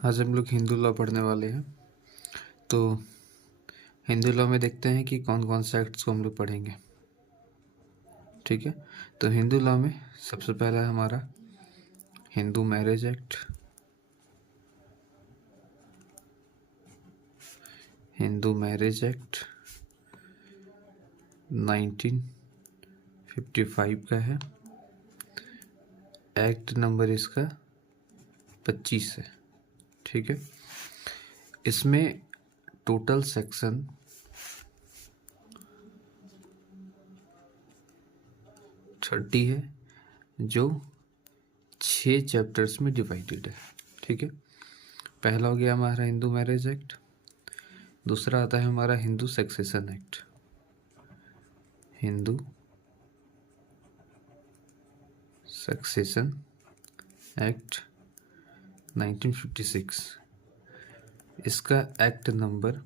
आज हम लोग हिंदू लॉ पढ़ने वाले हैं। तो हिंदू लॉ में देखते हैं कि कौन कौन से एक्ट्स को हम लोग पढ़ेंगे। ठीक है, तो हिंदू लॉ में सबसे पहला है हमारा Hindu marriage act. Hindu marriage act 1955 का है। एक्ट नंबर इसका 25 है। ठीक है, इसमें टोटल सेक्शन 30 है, जो 6 चैप्टर्स में डिवाइडेड है। ठीक है, पहला हो गया हमारा हिंदू मैरिज एक्ट। दूसरा आता है हमारा Hindu succession act. Hindu succession act 1956। इसका एक्ट नंबर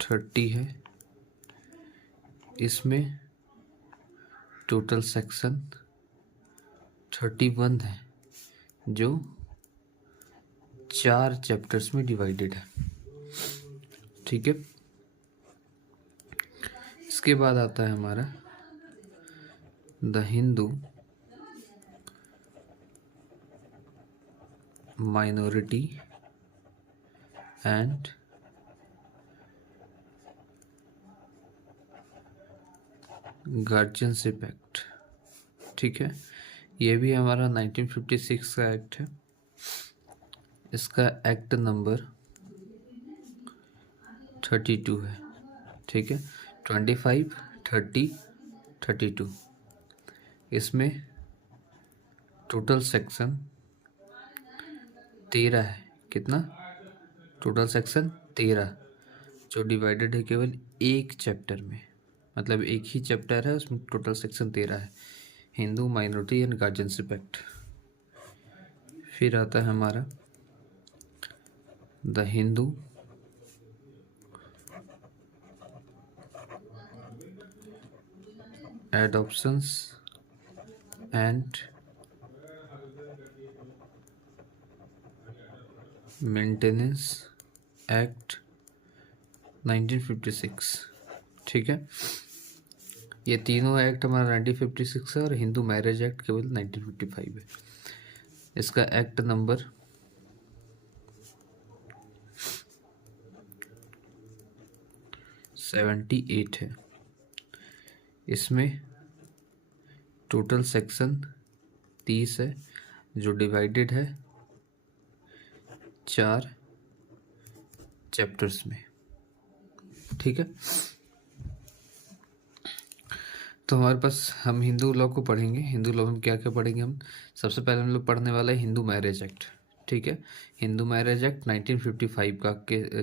30 है। इसमें टोटल सेक्शन 31 है, जो 4 चैप्टर्स में डिवाइडेड है। ठीक है, इसके बाद आता है हमारा the Hindu minority and guardianship act. ठीक है, ये भी हमारा 1956 का एक्ट है। इसका एक्ट नंबर 32 है। ठीक है, 25, 30, 32। इसमें टोटल सेक्शन 13 है। कितना? टोटल सेक्शन 13, जो डिवाइडेड है केवल एक चैप्टर में। मतलब एक ही चैप्टर है, उसमें टोटल सेक्शन 13 है। Hindu minority and guardianship act. फिर आता है हमारा the Hindu adoptions and maintenance act 1956। ठीक है, ये तीनों एक्ट हमारा 1956 है और हिंदू मैरिज एक्ट केवल 1955 है। इसका एक्ट नंबर 78 है। इसमें टोटल सेक्शन 30 है, जो डिवाइडेड है 4 चैप्टर्स में। ठीक है, तो हमारे पास हम हिंदू लॉ को पढ़ेंगे। हिंदू लॉ में क्या क्या पढ़ेंगे हम? सबसे पहले हम लोग पढ़ने वाला है हिंदू मैरिज एक्ट। ठीक है, हिंदू मैरिज एक्ट 1955 का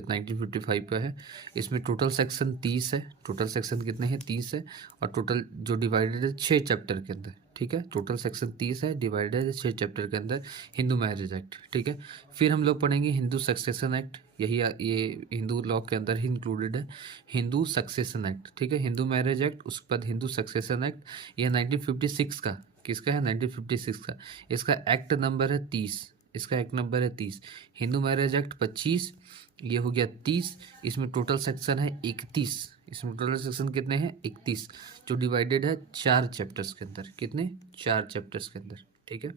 1955 का है। इसमें टोटल सेक्शन 30 है। टोटल सेक्शन कितने हैं? 30 है, और टोटल जो डिवाइडेड है 6 चैप्टर के अंदर। ठीक है, टोटल सेक्शन 30 है, डिवाइडेड है 6 चैप्टर के अंदर, हिंदू मैरिज एक्ट। ठीक है, फिर हम लोग पढ़ेंगे हिंदू सक्सेशन एक्ट। ये हिंदू लॉ के अंदर ही इंक्लूडेड है, हिंदू सक्सेशन एक्ट। ठीक है, हिंदू मैरिज एक्ट, उसके बाद हिंदू सक्सेशन एक्ट। यह 1956 का, किसका है? 1956 का। इसका एक्ट नंबर है 30। इसका एक्ट नंबर है 30। हिंदू मैरिज एक्ट 25, ये हो गया 30। इसमें टोटल सेक्शन है 31। इसमें टोटल सेक्शन कितने हैं? 31, जो डिवाइडेड है 4 चैप्टर्स के अंदर। कितने? 4 चैप्टर्स के अंदर। ठीक है,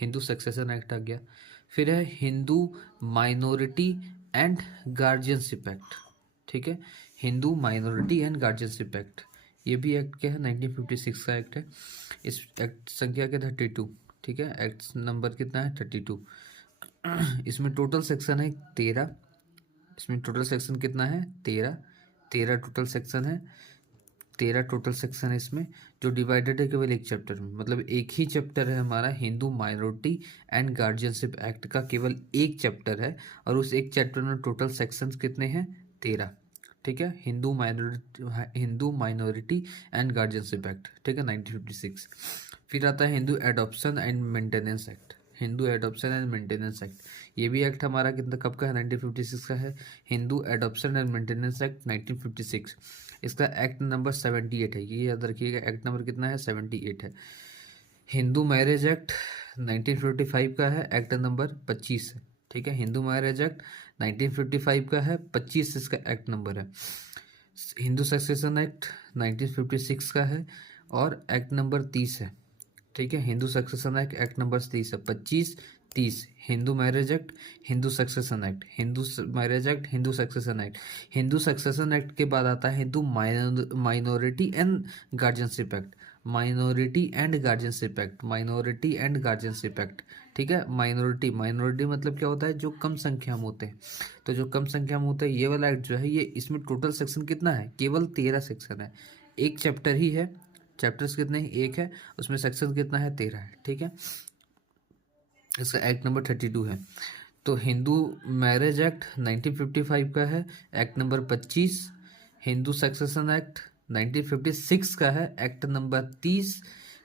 हिंदू सक्सेशन एक्ट आ गया। फिर है Hindu minority and guardianship act. ठीक है, Hindu minority and guardianship act, ये भी एक्ट क्या है? 1956 का एक्ट है। इस एक्ट संख्या क्या? 32। ठीक है, एक्ट नंबर कितना है? 32। इसमें टोटल सेक्शन है 13। इसमें टोटल सेक्शन कितना है? 13। 13 टोटल सेक्शन है। 13 टोटल सेक्शन है इसमें, जो डिवाइडेड है केवल एक चैप्टर में। मतलब एक ही चैप्टर है हमारा Hindu minority and guardianship act का, केवल एक चैप्टर है, और उस एक चैप्टर में टोटल सेक्शंस कितने हैं? 13। ठीक है, Hindu minority and guardianship act. ठीक है, 1956। फिर आता है Hindu adoption and maintenance act. Hindu adoption and maintenance act, ये भी एक्ट हमारा कितना कब का है? 1956 का है। Hindu adoption and maintenance act 1956। इसका एक्ट नंबर 78 है। ये याद रखिएगा, एक्ट नंबर कितना है? 78 है। हिंदू मैरिज एक्ट 1955 का है, एक्ट नंबर 25 है, ठीक है। हिंदू मैरिज एक्ट 1955 का है, 25 इसका एक्ट नंबर है। हिंदू सक्सेशन एक्ट 1956 का है और एक्ट नंबर 30 है, ठीक है। Hindu succession act act number 30 है, 25 30। Hindu marriage act, Hindu succession act, Hindu marriage act, Hindu succession act. Hindu succession act के बाद आता है Hindu minority and guardianship act, minority and guardianship act, minority and guardianship act, ठीक है। माइनॉरिटी मतलब क्या होता है, जो कम संख्या में होते हैं। तो जो कम संख्या में होते हैं, ये वाला एक्ट जो है, ये इसमें टोटल सेक्शन कितना है, केवल 13 सेक्शन है। एक चैप्टर ही है, चैप्टर्स कितने हैं, एक है, उसमें सेक्शन कितना है, 13 है, ठीक है। इसका एक्ट नंबर 32 है। तो हिंदू मैरिज एक्ट 1955 का है, act number 25। Hindu succession act 1956 का है, act number 30।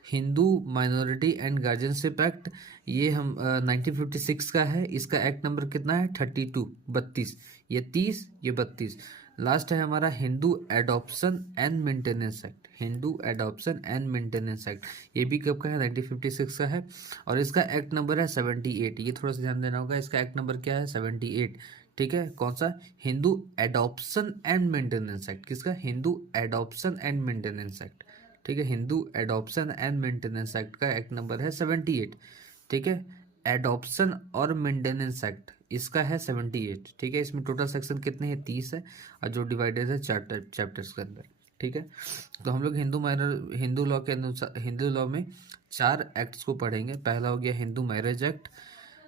Hindu minority and guardianship act, ये हम 1956 का है, इसका एक्ट नंबर कितना है, 32 32। ये 30, ये 32। लास्ट है हमारा Hindu adoption and maintenance act, Hindu adoption and maintenance act, ये भी कब का है, 1956 का है और इसका एक्ट नंबर है 78। ये थोड़ा सा ध्यान देना होगा, इसका एक्ट नंबर क्या है, 78, ठीक है। कौन सा, Hindu adoption and maintenance act, किसका, Hindu adoption and maintenance act, ठीक है। Hindu adoption and maintenance act का एक्ट नंबर है 78, ठीक है। एडॉप्शन और मेंटेनेंस एक्ट इसका है 78, ठीक है। इसमें टोटल सेक्शन कितने हैं, 30 है और जो डिवाइडेड है चार चैप्टर्स के अंदर, ठीक है। तो हम लोग हिंदू लॉ के अनुसार, हिंदू लॉ में 4 एक्ट्स को पढ़ेंगे। पहला हो गया Hindu marriage act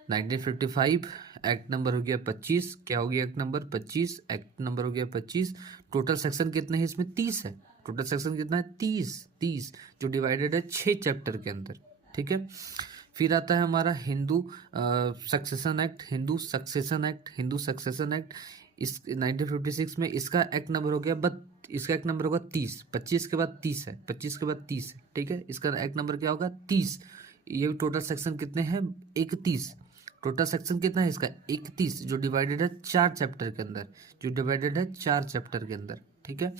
1955, act number हो गया 25। क्या हो गया, एक्ट नंबर 25, एक्ट नंबर हो गया 25। टोटल सेक्शन कितने हैं इसमें, 30 है। टोटल सेक्शन कितना है, 30 जो डिवाइडेड है 6 चैप्टर के अंदर, ठीक है। फिर आता है हमारा Hindu succession act, Hindu succession act, Hindu succession act इस 1956 में, इसका एक्ट नंबर हो गया इसका एक्ट नंबर होगा 30। 25 के बाद 30 है, 25 के बाद 30 है, ठीक है। इसका एक्ट नंबर क्या होगा, 30। ये टोटल सेक्शन कितने हैं, 31। टोटल सेक्शन कितना है इसका, 31, जो डिवाइडेड है 4 चैप्टर के अंदर, जो डिवाइडेड है 4 चैप्टर के अंदर, ठीक है।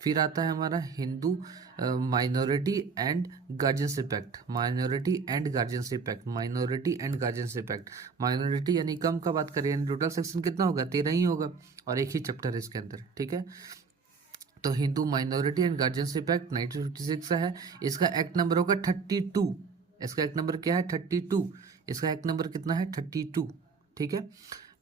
फिर आता है हमारा Hindu minority and guardianship act, minority and guardianship act, minority and guardianship act. Minority यानी कम का बात करें, यानी टोटल सेक्शन कितना होगा, 13 ही होगा और एक ही चैप्टर है इसके अंदर, ठीक है। तो Hindu minority and guardianship act 1956 का है, इसका एक्ट नंबर होगा 32। इसका एक्ट नंबर क्या है, 32। इसका एक्ट नंबर कितना है, 32, ठीक है।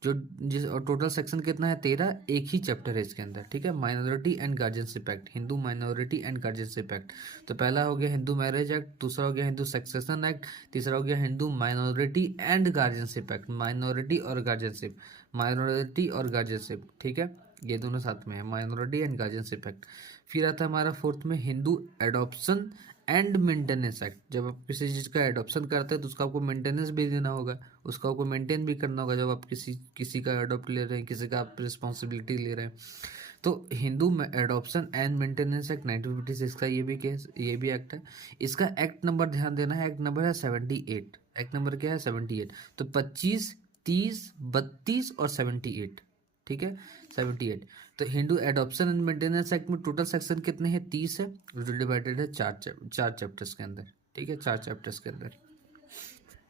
जो जिस और टोटल सेक्शन कितना है, 13, एक ही चैप्टर है इसके अंदर, ठीक है। Minority and guardianship act, Hindu minority and guardianship act. तो पहला हो गया हिंदू मैरिज एक्ट, दूसरा हो गया हिंदू सक्सेशन एक्ट, तीसरा हो गया Hindu minority and guardianship act, minority और गार्जियनशिप, माइनॉरिटी और गार्जियनशिप, ठीक है। ये दोनों साथ में है, माइनॉरिटी एंड गार्जियनशिप एक्ट। फिर आता है हमारा फोर्थ में Hindu adoption and maintenance act. जब आप किसी चीज़ का एडॉप्शन करते हैं तो उसका आपको मेंटेनेंस भी देना होगा, उसका आपको मेंटेन भी करना होगा। जब आप किसी का एडॉप्ट ले रहे हैं, किसी का आप रिस्पॉन्सिबिलिटी ले रहे हैं, तो Hindu adoption and maintenance act 1956 का ये भी एक्ट है। इसका एक्ट नंबर ध्यान देना है, एक्ट नंबर है 78। एक्ट नंबर क्या है, 78। तो 25 30 32 और 78, ठीक है, 78। तो Hindu adoption and maintenance act में टोटल सेक्शन कितने हैं, 30 है, जो डिवाइडेड है चार चैप्टर्स के अंदर, ठीक है, 4 चैप्टर्स के अंदर।